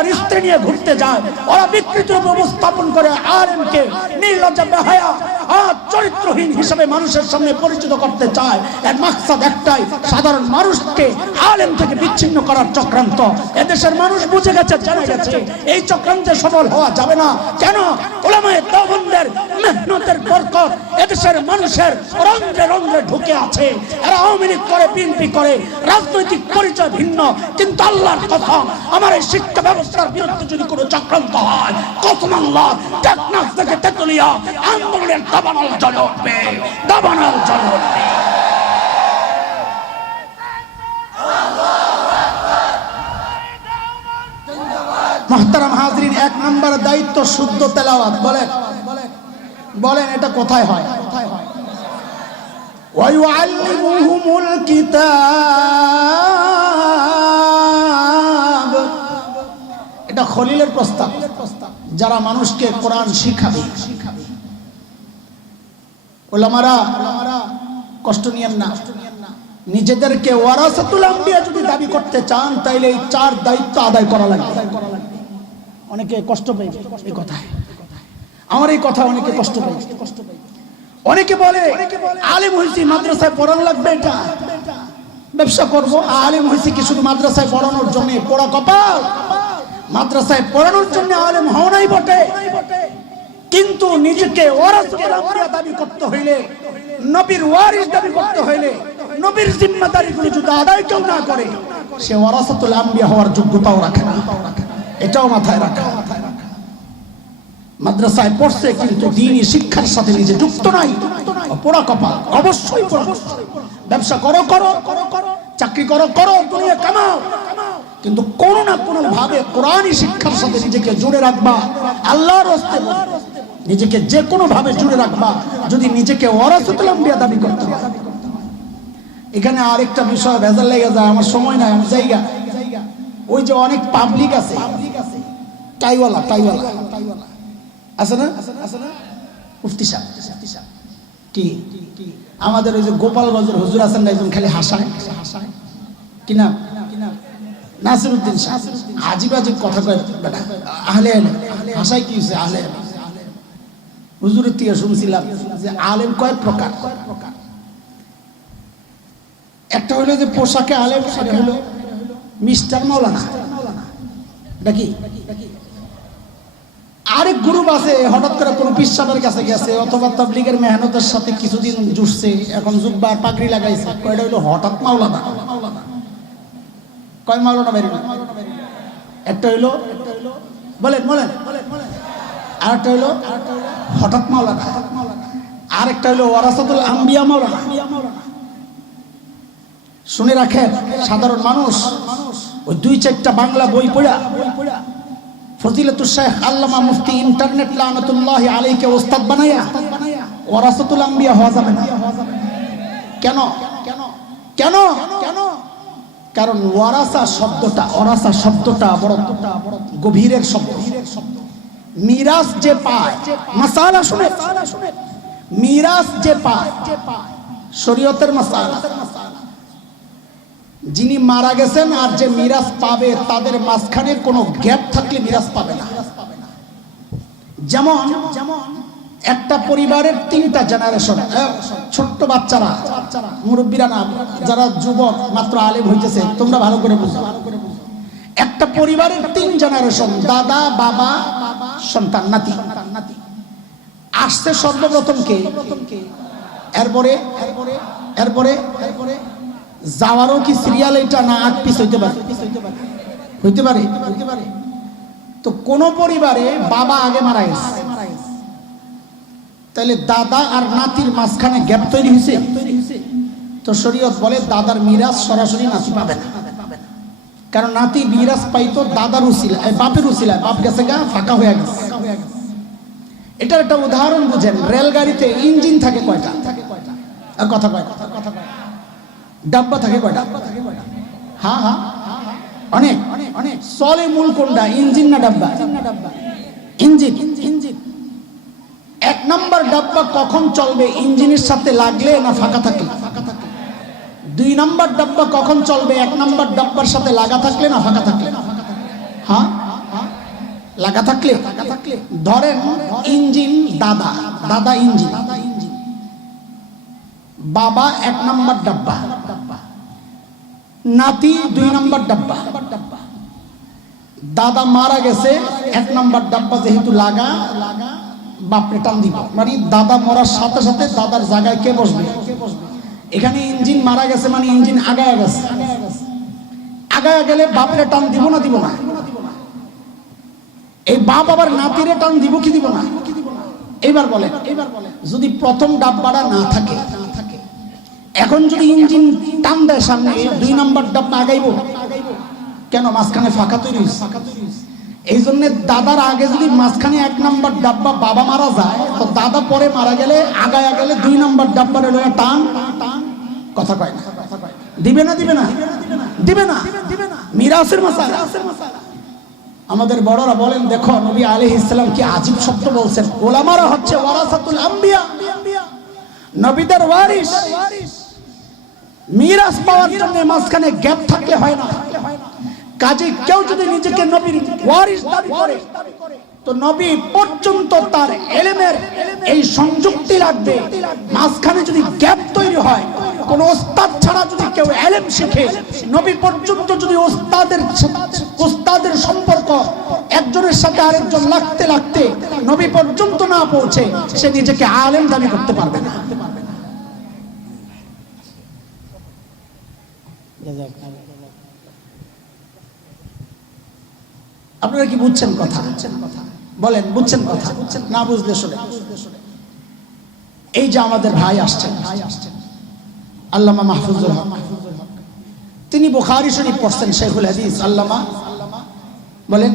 তার স্ত্রী নিয়ে ঘুরতে যায়, ওরা বিকৃত রূপে উপস্থাপন করে আলেমকে নির্লজ্জা বেহায়া চরিত্রহীন হিসেবে মানুষের সামনে পরিচিত করতে চায়। এর মাকসাদ একটাই, সাধারণ মানুষকে আলেম থেকে বিচ্ছিন্ন করার চক্রান্ত। এদেশের মানুষ বুঝে গেছে, জানা গেছে এই চক্রান্তে সফল হওয়া যাবে না। কেন? উলামায়ে দেওবন্দের মেহনতের বরকত এদেশের মানুষের রন্ধ্রে রন্ধ্রে ঢুকে আছে। এরা আওয়ামী লীগ করে, বিএনপি করে, রাজনৈতিক পরিচয় ভিন্ন, কিন্তু আল্লাহর কসম, আমার এই শিক্ষা ব্যবস্থার বিরুদ্ধে যদি কোনো চক্রান্ত হয়, কসম আল্লাহ, টেকনাফ থেকে তেতুলিয়া আন্দোলনের দাবানল জ্বলে উঠবে, দাবানল জ্বলে উঠবে। মুহতারাম হাজরিন, এক নম্বর দায়িত্ব শুদ্ধ তেলাওয়াত। বলেন এটা কোথায় হয়? ওয়ায়ুআল্লিমুহুমুল কিতাব, এটা খলিলের প্রস্তাব, যারা মানুষকে কোরআন শিখাবে। উলামারা কষ্ট নিয়েন না, নিজেদেরকে ওয়ারাসাতুল আম্বিয়া যদি দাবি করতে চান তাইলে এই চার দায়িত্ব আদায় করা লাগবে। অনেকে কষ্ট পায় এই কথায়, আমার এই কথা অনেকে কষ্ট পায়। অনেকে বলে আলেম হইছি মাদ্রাসায় পড়ানো লাগবে, এটা ব্যবসা করব। আলেম হইছি কি শুধু মাদ্রাসায় পড়ানোর জন্য? পড়া কপাল, মাদ্রাসায় পড়ানোর জন্য আলেম হওয়া নাই বটে, কিন্তু নিজেকে ওয়ারাসাতুল আম্বিয়া দাবি করতে হইলে, নবীর ওয়ারিস দাবি করতে হইলে, নবীর জিম্মাদারিগুলো যদি আদায় কেউ না করে, সে ওয়ারাসাতুল আম্বিয়া হওয়ার যোগ্যতাও রাখে না। এটাও মাথায় রাখা। মাদ্রাসায় পড়ছে কিন্তু দ্বীনি শিক্ষার সাথে নিজে যুক্ত নাই, পোড়া কপাল। অবশ্যই ব্যবসা করো, চাকরি করো, দুনিয়া কামাও, কিন্তু কোন না কোন ভাবে কোরআনী শিক্ষার সাথে নিজেকে জুড়ে রাখবা। আল্লাহর রাস্তে নিজেকে যে কোনো ভাবে জুড়ে রাখবা, যদি নিজেকে ওয়ারাসাতুল আম্বিয়া দাবি করতে হয়। এখানে আরেকটা বিষয় ভেজাল লেগে যায়, আমার সময় নাই, আমি জায়গা। ওই যে অনেক পাবলিক আছে, টাইওয়ালা আছে না, মুফতি সাহেব কি আমাদের ওই যে গোপালগঞ্জের হুজুর আছেন না, একজন খালি হাসায় কি না, নাসিরউদ্দিন সাহেব, আজিব আজিব কথা কয়। আহলে হাসায় কি হয়েছে? আহলে হুজুরের থেকে শুনছিলাম যে আলেম কয় প্রকার। একটা হইলো যে পোশাকে আলেম, সেটা হলো মিস্টার মাওলানা। এটা কি? আরেক গ্রুপ আছে, হঠাৎ করে কোন পীর সাহেবের কাছে গেছে অথবা তাবলীগের মেহনতের সাথে কিছুদিন জুড়ছে, এখন জুব্বা আর পাগড়ি লাগাইছে, কয়টা হইলো হঠাৎ মাওলানা। কয় মাওলানা বেরিয়ে? একটা হইলো, বলেন, আর একটা হইলো হঠাৎ মাওলানা, আর একটা হইলো ওয়ারাসাতুল আম্বিয়া মাওলানা। শুনে রাখেন, সাধারণ মানুষ ওই দুই চারটা বাংলা বই পড়া ফজিলাতুল শেখ আল্লামা মুফতি ইন্টারনেট লানাতুল্লাহি আলাইহি ওস্তাদ বানায়া ওয়ারাসাতুল আম্বিয়া হওয়া যাবে না। কেন? কারণ ওয়ারাসা শব্দটা বড় গভীরের শব্দ। মিরাস যে পায়, মাসালা শুনে, মিরাস যে পায় শরীয়তের মাসালা, যিনি মারা গেছেন আর যে মিরাজ পাবে তাদের মাঝখানে কোনো গ্যাপ থাকলে মিরাজ পাবে না। যেমন একটা পরিবারের তিনটা জেনারেশন, ছোট্ট বাচ্চারা, মুরব্বীরা না, যারা যুবক মাত্র আলেম হইতেছে, তোমরা ভালো করে বুঝো। একটা পরিবারের তিন জেনারেশন, দাদা, বাবা, সন্তান, নাতি। আসছে সর্বপ্রথম কে? এরপরে যাওয়ারও কি সিরিয়াল এটা না আগ পিছ হইতে পারে? তো কোন পরিবারে বাবা আগে মারা গেছে, তাহলে দাদা আর নাতির মাঝখানে গ্যাপ তৈরি হয়েছে। তো শরীয়ত বলে দাদার মিরাজ সরাসরি নাতি পাবে না, কারণ নাতি মিরাজ পাইতো দাদার উসিলায়, বাপের উসিলায়। বাপ গেছে গা, ফাঁকা হয়ে গেছে। এটার একটা উদাহরণ বুঝেন, রেলগাড়িতে ইঞ্জিন থাকে কয়টা? কথা কয়, ডাব্বা থাকে কয়টা? হ্যাঁ, অনেক। চলে মূল কোনটা, ইঞ্জিন না ডাব্বা? ইঞ্জিন। এক নাম্বার ডাব্বা কখন চলবে? ইঞ্জিনের সাথে লাগলে না ফাঁকা থাকলে? দুই নাম্বার ডাব্বা কখন চলবে? এক নাম্বার ডাব্বার সাথে লাগা থাকলে না ফাঁকা থাকলে? হ্যাঁ, লাগা থাকলে ধরেন ইঞ্জিন দাদা দাদা ইঞ্জিন, বাবা 1 নম্বর ডাব্বা, নাতি 2 নম্বর ডাব্বা। দাদা মারা গেছে, 1 নম্বর ডাব্বা যেহেতু লাগা, বাপরে টান দিব, মানে দাদা মরার সাথে সাথে দাদার জায়গায় কে বসবে? এখানে ইঞ্জিন মারা গেছে মানে ইঞ্জিন আগায় গেছে, আগায় গেলে বাপরে টান দিব না দিব না? এই বাপ আবার নাতিরে টান দিব কি দিব না? এইবার বলেন, যদি প্রথম ডাব্বাটা না থাকে, এখন যদি ইঞ্জিন টান দেয় সামনে, 2 নম্বর ডাব্বা আগাইব কেন? মাঝখানে ফাঁকা তৈরি হয়েছে। এই জন্য দাদার আগে যদি মাঝখানে 1 নম্বর ডাব্বা বাবা মারা যায়, তো দাদা পরে মারা গেলে আগায় গেলে 2 নম্বর ডাব্বার টান, কথা কয় না। দিবে না দিবে না দিবে না? মিরাসের মাসালা। আমাদের বড়রা বলেন, দেখো নবী আলাইহিস সালাম কি আজীব শব্দ বলছেন, ওলামারা হচ্ছে ওয়ারাসাতুল আম্বিয়া, নবীদের ওয়ারিস। মিরাস পাওয়ার জন্য মাঝখানে গ্যাপ থাকলে হয় না। কাজে কেউ যদি নিজেকে নবীর ওয়ারিস দাবি করে, তো নবী পর্যন্ত তার ইলমের এই সংযুক্তি লাগবে। মাঝখানে যদি গ্যাপ তৈরি হয়, কোন ওস্তাদ ছাড়া যদি কেউ ইলম শিখে, নবী পর্যন্ত যদি ওস্তাদের সম্পর্ক একজনের সাথে আরেকজন লাগতে লাগতে নবী পর্যন্ত না পৌঁছে, সে নিজেকে আলেম দাবি করতে পারবে না। আপনারা কি বুঝছেন কথা? বলেন বুঝছেন কথা? না বুঝলে শুনে, এই যে আমাদের ভাই আসছেন আল্লামা মাহফুজুল হক, তিনি বুখারী শরীফ পড়ছেন, শেখুল হাদিস আল্লামা বলেন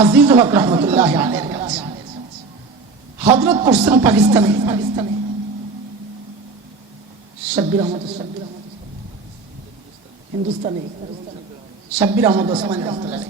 আজিজুল হক রাহমাতুল্লাহি আলাইহির কাছে। হযরত পড়ছেন পাকিস্তানে, শাব্বির আহমদ হিন্দুস্তানি, শাব্বির আহমদ ওসমানী রাহমাতুল্লাহি।